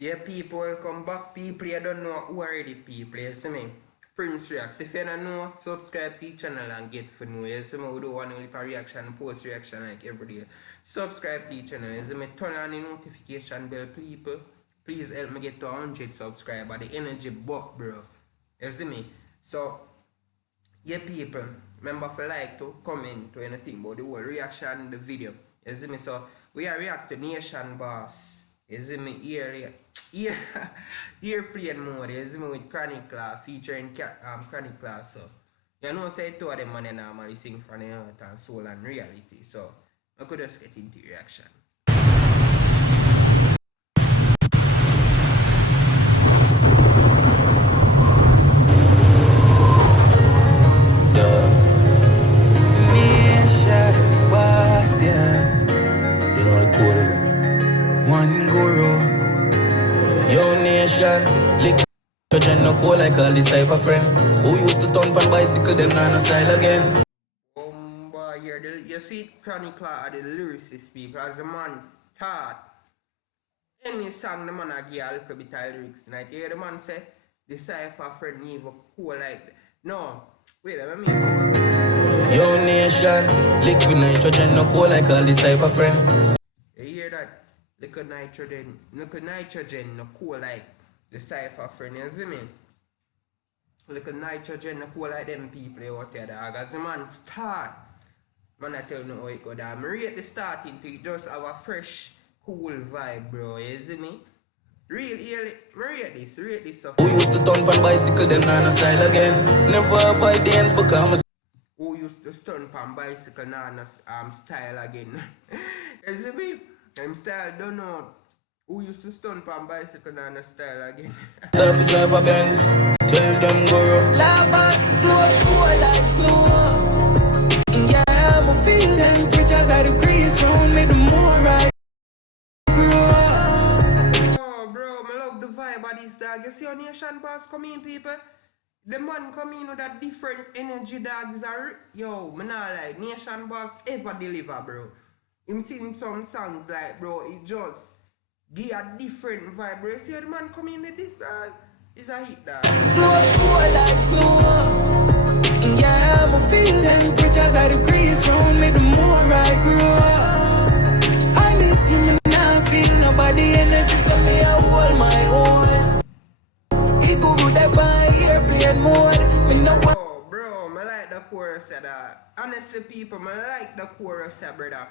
Yeah, people, welcome back. People, you don't know who are the people, you see me? Prince Reacts. If you don't know, subscribe to the channel and get for know. You see me? We do one reaction, post reaction like every day. Subscribe to the channel, you see me? Turn on the notification bell, people. Please help me get to 100 subscribers. The energy buck, bro. You see me? So, yeah, people, remember to like to comment to anything about the whole reaction, the video. You see me? So, we are react to Nation Boss. You see me? Airplane mode. You see me with Chronic Class featuring Chronic Class. So, you know, say two of them man normally sing from the heart and soul and reality. So, I could just get into reaction. Nation Boss, yeah. You know the code of it. One guru. Yo, Nation. Lick judging no cool like all this type of friend. Who used to stunt on bicycle, them not no style again. Boy, you see Chronic Class are the lyricist people. As the man start any song, the man give a little bit of lyrics. Like, hear the man say, the cypher friend me even cool like that. No, wait, let me. Yo, Nation. Liquid nitrogen no cool like all this type of friend. You hear that? Liquid nitrogen no cool like the cypher friend, you see me? Liquid nitrogen no cool like them people out there, dog. As the man start, man I tell you how it go down. I rate the starting to just have a fresh, cool vibe, bro, you see me? Really, rate this stuff. Who used to stunt on bicycle, them not no style again. Never have ideas become who used to stunt on bicycle, nah, style again. You see me? I'm style don't know. Who used to stunt on bicycle, nah, style again. Self drive a Benz, tell them go. Lava, blood like snow. Yeah, I'ma feel them pictures at the crease round me the more right. Oh, bro, I love the vibe of this dog. You see how Nation Boss come in, people? The man come in with that different energy, dogs are yo, man not like Nation Boss ever deliver, bro. Him sing some songs like, bro, it just give a different vibe, bro. You see how the man come in with this dog? It's a hit, dog. Blood like snow. Yeah, I'ma feel them pictures at the crease round me the more I grow. Honestly, me not feel nobody energy, so me I hold my own. It go with that by airplane mode. Me no Oh, bro, I like the chorus of that. Honestly, people, I like the chorus, brother.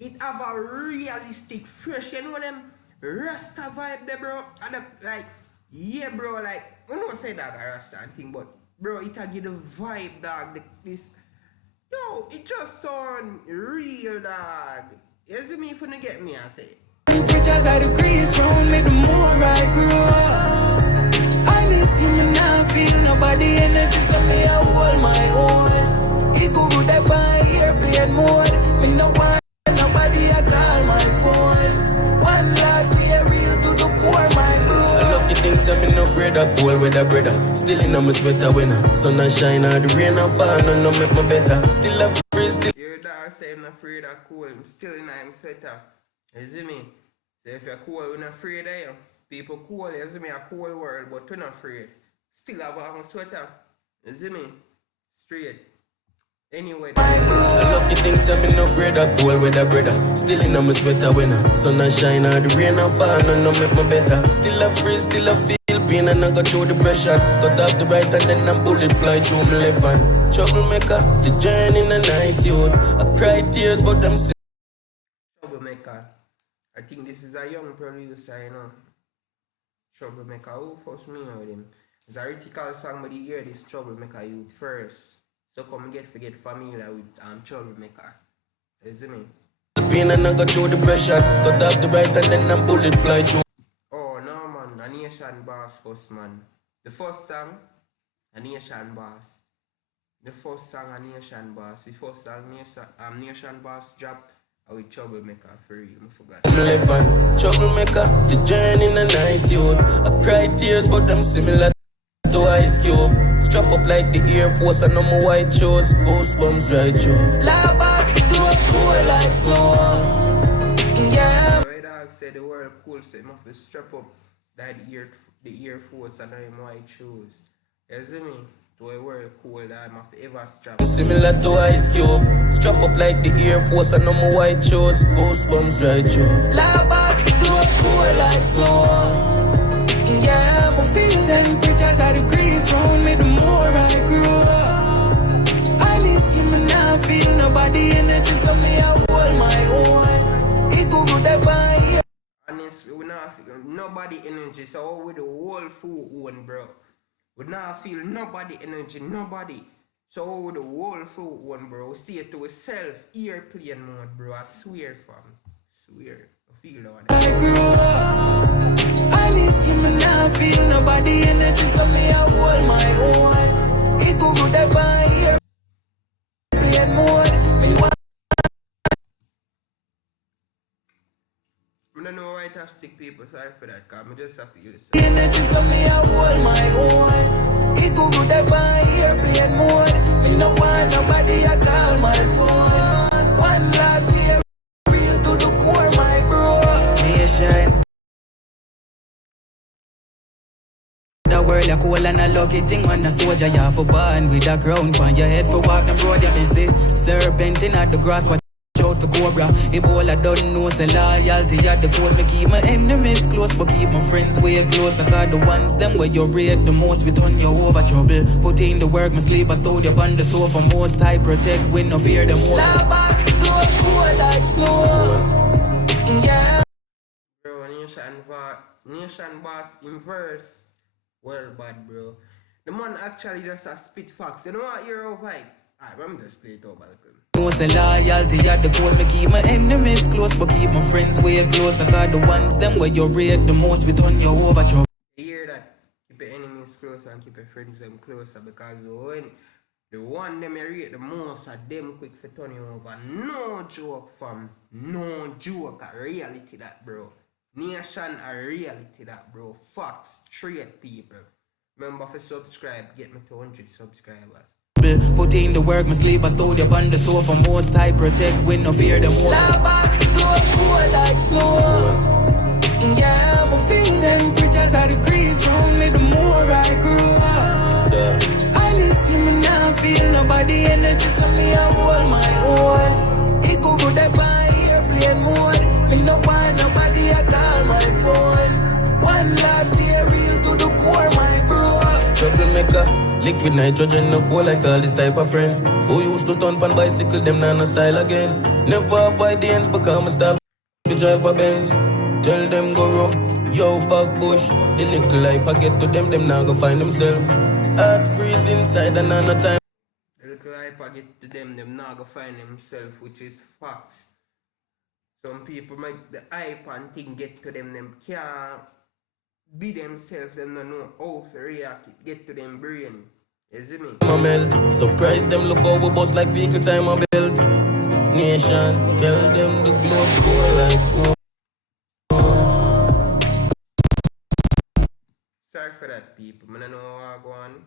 It have a realistic, fresh, you know them Rasta vibe there, bro. And like, yeah, bro, like, I don't say that a Rasta and thing, but bro, it a give the vibe, dog. This, yo, it just sound real, dog. You see me if you get me, I say. pictures at the crease round me the more I grow. Honestly, me not feel nobody energy, so me I hold my own. It go with that by airplane mode. Me no want nobody, I call my phone. One last year, real to the core, my bro. I love the things I'm not afraid of cold weather, brother. Still in my sweater when sun and shine or the rain and fall, no make me better. Still a free, still. Your dog say I'm not afraid of cold, I'm still in my sweater. You see me? So if you're cold, we're not afraid of you. People cool, you see me, a cold world, but we're not afraid. Still have a sweater. You see me? Straight. Anyway, I love the things I'm not afraid of cold weather, brother. Still in my sweater when sun and shine or the rain and fall, no make me better. Still a free, still a feel pain and I go through the pressure. Cut off the right and then a bullet fly through my left hand. Troublemaker, the journey in a nice youth. I cry tears but them still. Troublemaker. I think this is a young producer, you know. Troublemaker. Who first me with him? It's a critical song, but you hear this Troublemaker youth first. So come forget familiar with Troublemaker. You see me? The pain and I go through the pressure. Cut off the right and then a bullet fly through. Oh no man, a Nation Boss first man. The first song, a Nation Boss. The first song, a Nation Boss. The first song, Nation Boss dropped with Troublemaker for you. I forgot. Troublemaker, the journey in a nice youth. I cry tears but them similar to Ice Cube. Strap up like the Air Force and on my white shorts. Goosebumps right through. Lava, blood cool like snow. Yeah. The dog said the world cool, so you must be strap up that the Air Force and them white shoes. You see me? To a world cool that I'm ever strapped. Similar to Ice Cube, strap up like the Air Force and no more white shorts. Goosebumps right through. Lava still cool like snow. Yeah, I'm feeling temperatures are degrees round me the more I grow up. I listen and I feel nobody energy, so me I hold my own. It go good that by here. Honestly, we not feel nobody energy, so with the whole full one, bro. We not feel nobody energy, nobody. So with the whole full one, bro. Stay to yourself, airplane mode, bro. I swear, fam. Swear. I feel that one. I grew up. I listen and I feel nobody energy, so me I hold my own. It go good that by here. Airplane mode. Me want I don't know why it has stick people, sorry for that, cause I just have to use it. energy, so me I hold my own. It go good that by airplane mode. Me no want nobody I call my phone. One last year, real to the core, my bro. Nation. The world a cool and a lucky thing on a soldier, you have a band with a crown on your head for walk the road, you busy. Serpenting at the grass, watch out for cobra. Ebola don't know, say loyalty at the goal. Me keep my enemies close, but keep my friends way close. I got the ones, them where you rate the most, we turn you over trouble. Put in the work, my sleep, I stole you on the sofa. Most I protect, when no fear the most. Lava still cool like snow. Yeah. Bro, Nation Boss inverse. Well bad, bro. The man actually just a spit facts. You know what you're vibe? Alright, let me just play it over. No say loyalty at the goal. Me keep my enemies close, but keep my friends way close. I got the ones, them where you rate the most, we turn you over trouble. You hear that? Keep your enemies closer and keep your friends them closer, because when the one them you rate the most are them quick for turn you over. No joke, fam. No joke. A reality that, bro. Nation a reality that, bro. Facts. Straight people. Remember to subscribe. Get me to 100 subscribers. Put in the work, my sleep, I stole you on the sofa. Most I protect, when no fear the most. Lava still cool like snow. Yeah, I'm feeling temperatures are degrees round me the more I grew up. I listen and I feel nobody energy, so me I hold my own. It go good that by airplane mode. Me no want nobody I call my phone. One last year, real to the core, my bro. Troublemaker, liquid nitrogen, no cool like all this type of friend. Who used to stunt on bicycle, them nah no style again. Never avoid the ends, become a star. To drive a Benz, tell them go wrong. Yo, back bush, the little life I get to them, them now go find themselves. Heart freeze inside and no time. The little hype I get to them not go find themselves, which is facts. Some people make the hype and thing get to them can't be themselves, them don't know how to react, it get to them brain. You see me? Melt. Surprise them, look how we bust like vehicle time I build. Nation, tell them the globe cool like snow. Sorry for that, people. I don't know how I go on.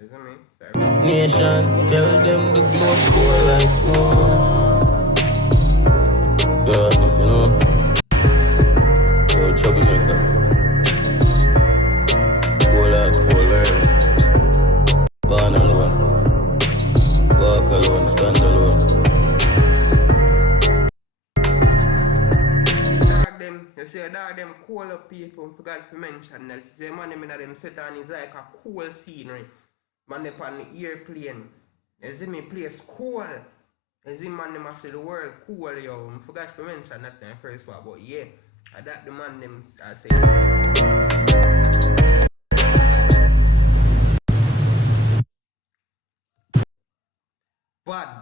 You see me? Sorry. Nation, tell them the globe cool like snow. Yeah, this you know. Yo, troublemaker. Cool out, cool world. Born alone. Walk alone, stand alone. Dog them, you see, dog them cool up people, forgot to mention that. You see, man, them in them set on is like a cool scenery. Man, them on the airplane. You see me, place cool. You see, man, them actually the world cool, yo. I forgot to mention that in the first one, but yeah, that the man them say.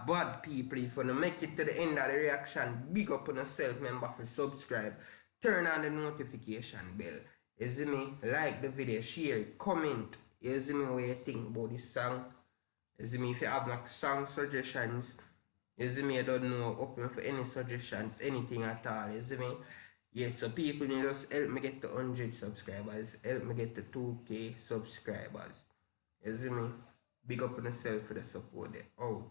Bad people, if you make it to the end of the reaction, big up on yourself, remember to subscribe, turn on the notification bell, you see me, like the video, share, comment, you see me what you think about this song, you see me, if you have like song suggestions, you see me, I don't know, open for any suggestions, anything at all, you see me, yes, so people need just help me get to 100 subscribers, help me get to 2K subscribers, you see me, big up on yourself for the support there, out.